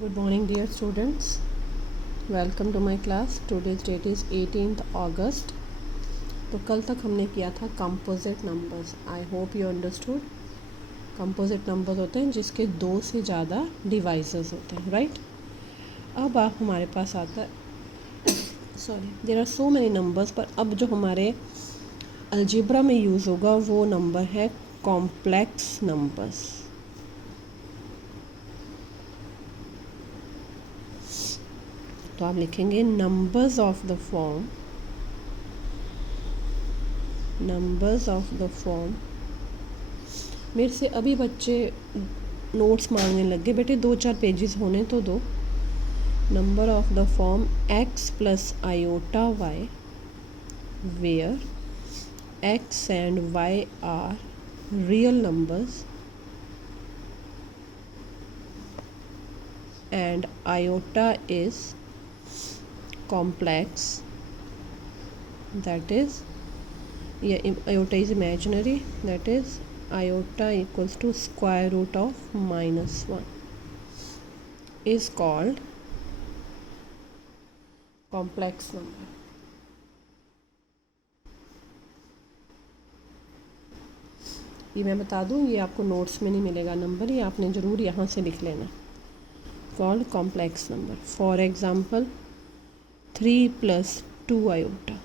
Good morning, dear students. Welcome to my class. Today's date is 18th August. तो कल तक हमने किया था composite numbers. I hope you understood. Composite numbers होते हैं जिसके दो से ज़्यादा डिवाइसेस होते हैं, राइट. अब आप हमारे पास आता है there are so many numbers, पर अब जो हमारे अलजेब्रा में यूज़ होगा वो नंबर है कॉम्प्लेक्स नंबर्स. तो आप लिखेंगे नंबर्स ऑफ द फॉर्म मेरे से अभी बच्चे नोट्स मांगने लग गए. बेटे 2-4 पेजेस होने तो दो. Number of the form x plus iota y where x and y are real numbers and iota is complex, that is iota is imaginary, that is iota equals to square root of -1 is called complex number. ये मैं बता दूँ, ये आपको notes में नहीं मिलेगा number, ये आपने ज़रूर यहाँ से लिख लेना. called complex number. For example, 3 plus 2 iota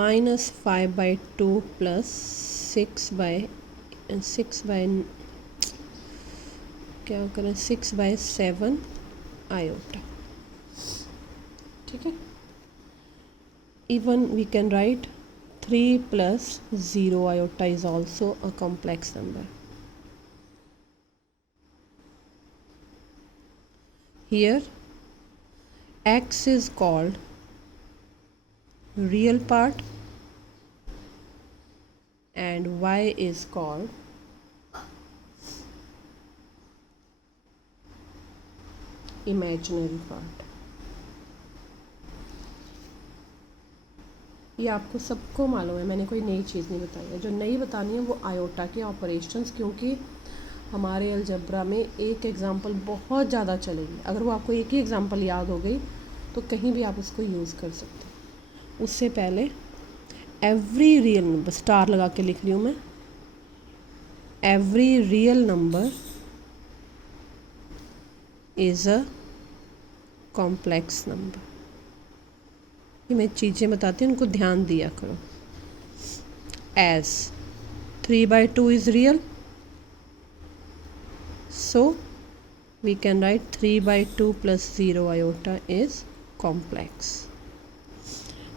minus 5 by 2 plus 6 by क्या करें 6 by 7 iota. ठीक है. Even we can write 3 plus 0 iota is also a complex number. Here x is called real part and y is called imaginary part. ये आपको सबको मालूम है, मैंने कोई नई चीज़ नहीं बताई है. जो नई बतानी है वो आयोटा के ऑपरेशंस, क्योंकि हमारे अलजब्रा में एक एग्ज़ाम्पल बहुत ज़्यादा चलेगी. अगर वो आपको एक ही एग्ज़ाम्पल याद हो गई तो कहीं भी आप उसको यूज़ कर सकते हो. उससे पहले एवरी रियल नंबर, स्टार लगा के लिख रही हूँ मैं, every real number is a complex number. ये मैं चीज़ें बताती हूँ, उनको ध्यान दिया करो. As 3/2 is real, so we can write 3/2 plus 0 iota is complex.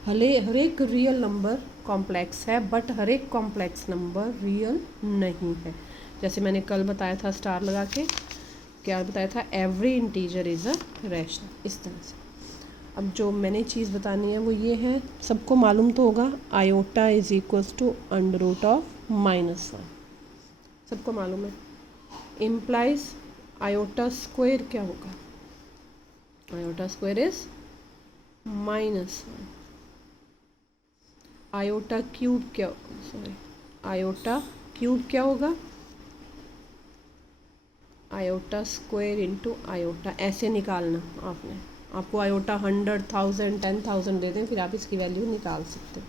हर एक रियल नंबर कॉम्प्लेक्स है, बट हर एक कॉम्प्लेक्स नंबर रियल नहीं है. जैसे मैंने कल बताया था स्टार लगा के, क्या बताया था, every integer is a rational. इस तरह से अब जो मैंने चीज़ बतानी है वो ये है, सबको मालूम तो होगा, iota is equals to under root of -1. सबको मालूम है. इम्प्लाइज आयोटा स्क्वायर क्या होगा, iota square is -1. Iota cube क्या, आयोटा क्यूब क्या होगा, आयोटा स्क्वायर इंटू आयोटा. ऐसे निकालना आपने, आपको आयोटा 100,000 10,000 दे दें, फिर आप इसकी वैल्यू निकाल सकते हो.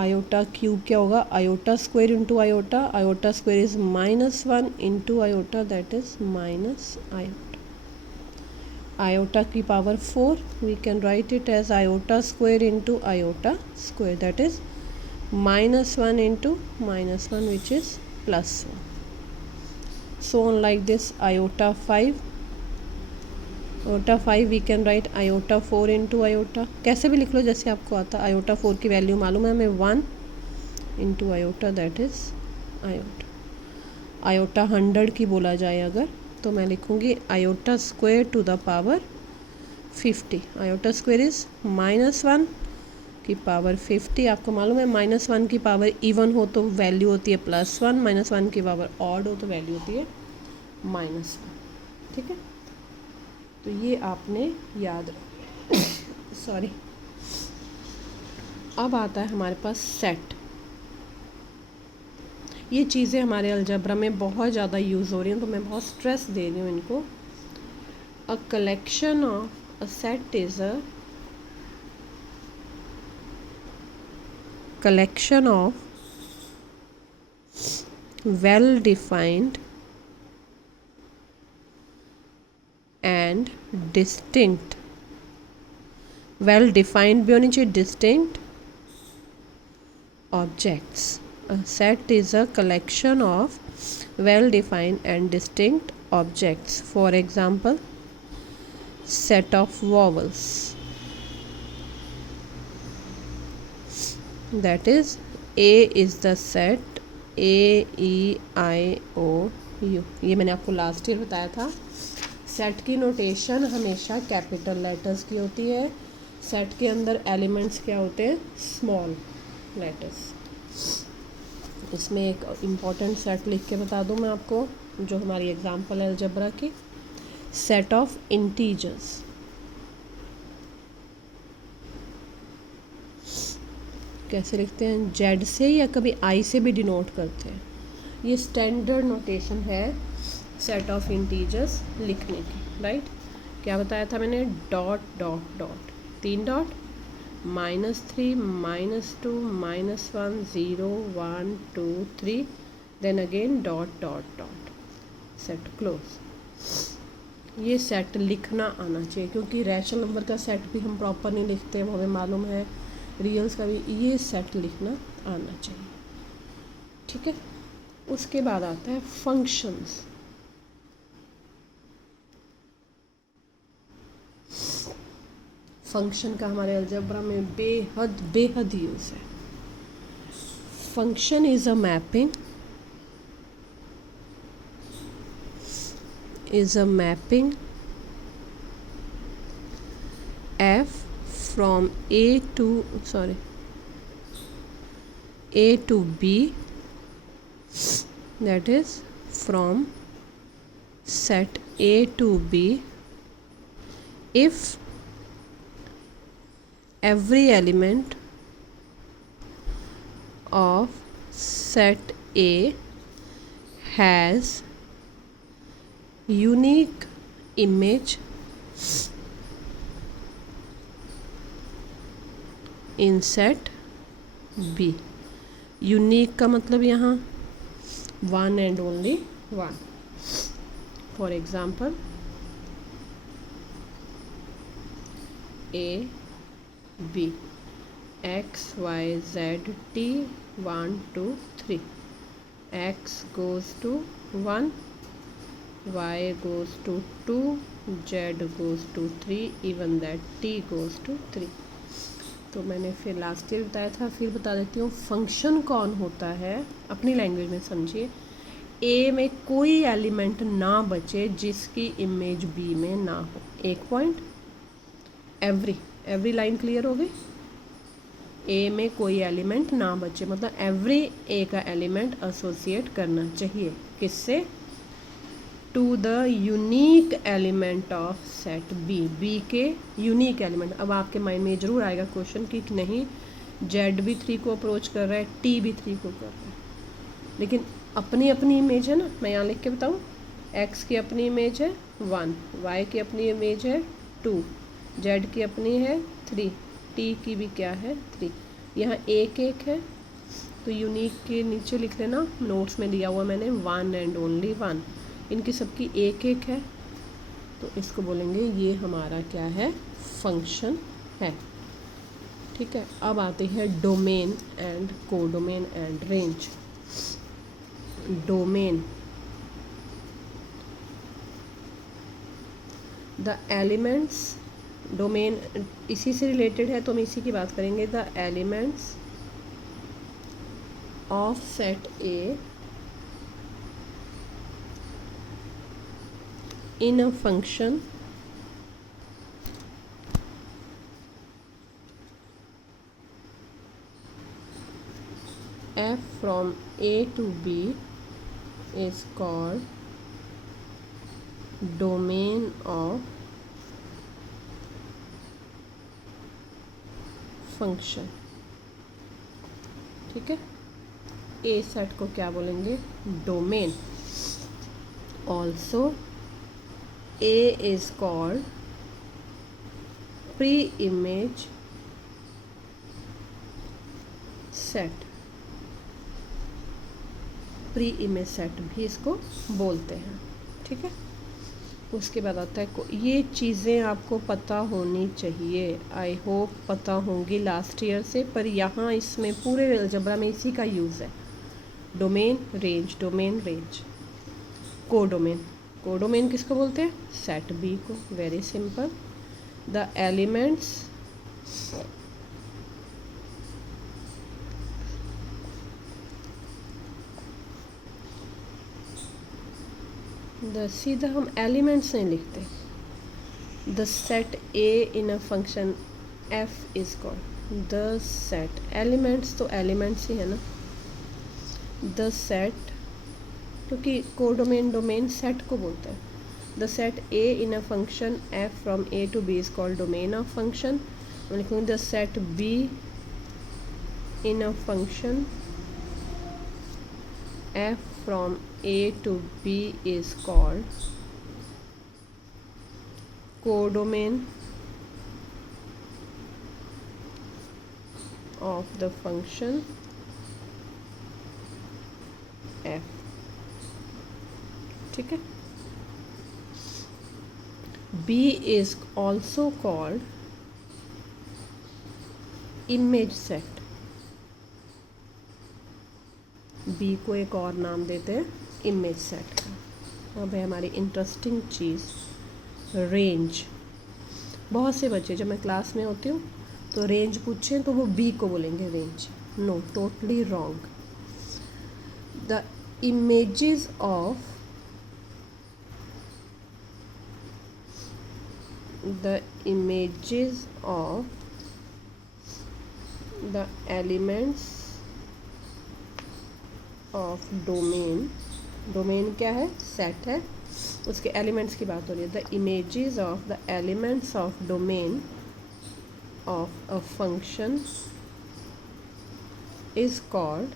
आयोटा क्यूब क्या होगा, iota square into iota. Iota square is -1 into iota, that is minus iota. Iota की power 4, we can write it as iota square into iota square, that is -1 into -1 which is +1. So on like this. Iota 5 we can write iota 4 into iota. कैसे भी लिख लो जैसे आपको आता. Iota 4 की value मालूम है हमें 1 into iota, that is iota. Iota 100 की बोला जाए अगर, तो मैं लिखूँगी iota square to the power 50. Iota square is -1 की पावर 50. आपको मालूम है -1 की पावर इवन हो तो वैल्यू होती है +1, -1 की पावर ऑड हो तो वैल्यू होती है -1. ठीक है. तो ये आपने याद सॉरी. अब आता है हमारे पास सेट. ये चीज़ें हमारे अलजबरा में बहुत ज़्यादा यूज़ हो रही हैं, तो मैं बहुत स्ट्रेस दे रही हूँ इनको। A collection of a set is a collection of well defined and distinct, well defined भी होनी चाहिए, distinct objects. A set is a collection of well defined and distinct objects. For example, set of vowels, that is A is the set A E I O U. ये मैंने आपको last year बताया था। Set की notation हमेशा capital letters की होती है। सेट के अंदर एलिमेंट्स क्या होते हैं? Small letters. इसमें एक इम्पॉर्टेंट सेट लिख के बता दूँ मैं आपको, जो हमारी एग्जांपल है अलजेब्रा की। सेट ऑफ इंटीजर्स, कैसे लिखते हैं? जेड से या कभी आई से भी डिनोट करते हैं। ये स्टैंडर्ड नोटेशन है सेट ऑफ इंटीजर्स लिखने की, राइट? क्या बताया था मैंने? Dot dot dot, 3 dot, -3, -2, -1, 0, 1, 2, 3, then again dot dot dot, set close. ये सेट लिखना आना चाहिए, क्योंकि रैशनल नंबर का सेट भी हम प्रॉपर नहीं लिखते, वो हमें मालूम है। रियल्स का भी ये सेट लिखना आना चाहिए, ठीक है? उसके बाद आता है फंक्शंस। फंक्शन का हमारे अलजेब्रा में बेहद यूज़ है। Function is a mapping, f from A to B, that is from set A to B, if every element of set A has unique image in set B। Unique का मतलब यहाँ one and only one. For example, A B, X Y Z T 1 2 3, X goes to 1, Y goes to 2, Z goes to 3, even that T goes to 3। तो मैंने फिर last year बताया था, फिर बता देती हूँ। फंक्शन कौन होता है? अपनी लैंग्वेज में समझिए। ए में कोई एलिमेंट ना बचे जिसकी इमेज बी में ना हो। एक पॉइंट, एवरी लाइन क्लियर हो गई? ए में कोई एलिमेंट ना बचे मतलब एवरी ए का एलिमेंट एसोसिएट करना चाहिए किससे? To the unique element of set B, B के यूनिक एलिमेंट। अब आपके माइंड में ज़रूर आएगा क्वेश्चन कि नहीं, जेड भी 3 को अप्रोच कर रहा है, टी भी 3 को कर रहा है, लेकिन अपनी अपनी इमेज है ना। मैं यहाँ लिख के बताऊँ, एक्स की अपनी इमेज है 1, वाई की अपनी इमेज है 2, जेड की अपनी है 3, टी की भी क्या है 3। यहाँ एक एक है, तो यूनिक के नीचे लिख लेना, नोट्स में दिया हुआ मैंने, 1 एंड ओनली 1। इनकी सबकी एक एक है, तो इसको बोलेंगे ये हमारा क्या है? फंक्शन है, ठीक है? अब आते हैं domain and codomain and range. Domain, the elements, domain इसी से रिलेटेड है तो हम इसी की बात करेंगे। The elements of set A in a function f from A to B is called domain of function, ठीक है? ए सेट को क्या बोलेंगे? Domain. Also a is called pre image set. Pre image set भी इसको बोलते हैं, ठीक है। उसके बाद आता है, ये चीज़ें आपको पता होनी चाहिए, आई होप पता होंगी लास्ट ईयर से, पर यहाँ इसमें पूरे अलजेब्रा में इसी का यूज़ है। Domain range, domain range. Codomain, codomain किसको बोलते हैं? सेट बी को। Very simple. द एलिमेंट्स सीधा हम एलिमेंट्स नहीं लिखते। The set A in a function F is called the set. Elements तो एलिमेंट्स ही है ना। द सेट, क्योंकि कोडोमेन डोमेन सेट को बोलता है। The set A in a function F from A to B is called domain of function. मैं लिखूँगी the set be in a function F from A to B is called codomain of the function f, ठीक है। B is also called image set। B को एक और नाम देते हैं इमेज सेट का। अब है हमारी इंटरेस्टिंग चीज़, रेंज। बहुत से बच्चे जब मैं क्लास में होती हूँ तो रेंज पूछें तो वो बी को बोलेंगे range. No, totally wrong. The images of the elements of domain. Domain क्या है? सेट है। उसके एलिमेंट्स की बात हो रही है। The images of the elements of domain of a function is called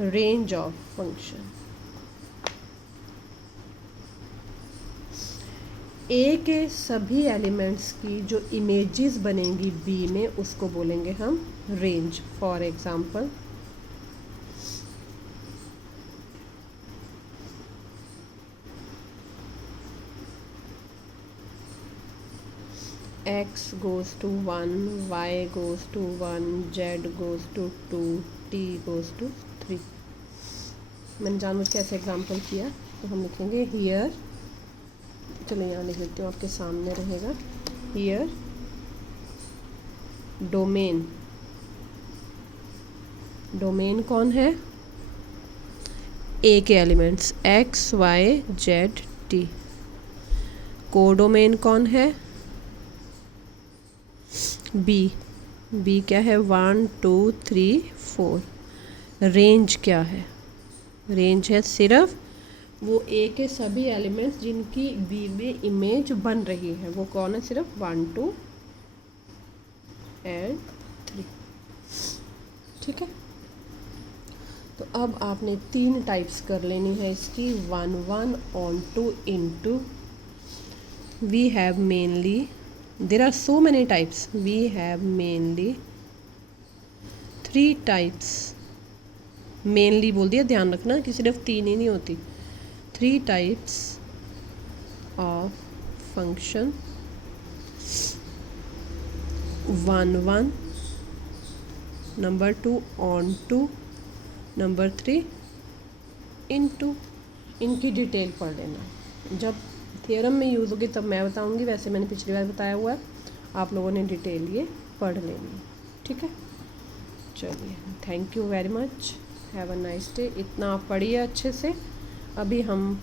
range of function. A के सभी एलिमेंट्स की जो इमेजेस बनेंगी बी में उसको बोलेंगे हम range. For example, x goes to 1, y goes to 1, z goes to 2, t goes to 3। मैंने जानबूझ के ऐसे एग्जाम्पल किया, तो हम लिखेंगे हियर। चलिए यहाँ लिख लेती हूँ, आपके सामने रहेगा। हियर डोमेन, डोमेन कौन है? ए के elements x, y, z, t। Codomain कौन है? बी। बी क्या है? 1 2 3 4। रेंज क्या है? रेंज है सिर्फ वो ए के सभी एलिमेंट्स जिनकी बी में इमेज बन रही है, वो कौन है? सिर्फ 1 2 एंड 3, ठीक है। तो अब आपने 3 टाइप्स कर लेनी है इसकी। 1 1 on to into। we have mainly, there are so many types, we have mainly 3 types। Mainly बोल दिया, ध्यान रखना कि सिर्फ 3 ही नहीं होती। 3 types of function. 1 1, number 2 on to, number 3 into। इनकी डिटेल पढ़ लेना, जब थियरम में यूज़ होगी तब मैं बताऊंगी। वैसे मैंने पिछली बार बताया हुआ है, आप लोगों ने डिटेल ये पढ़ लेनी है, ठीक है। चलिए, thank you very much, have a nice day. इतना आप पढ़िए अच्छे से, अभी हम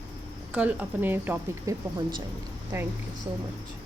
कल अपने टॉपिक पे पहुंच जाएंगे। Thank you so much.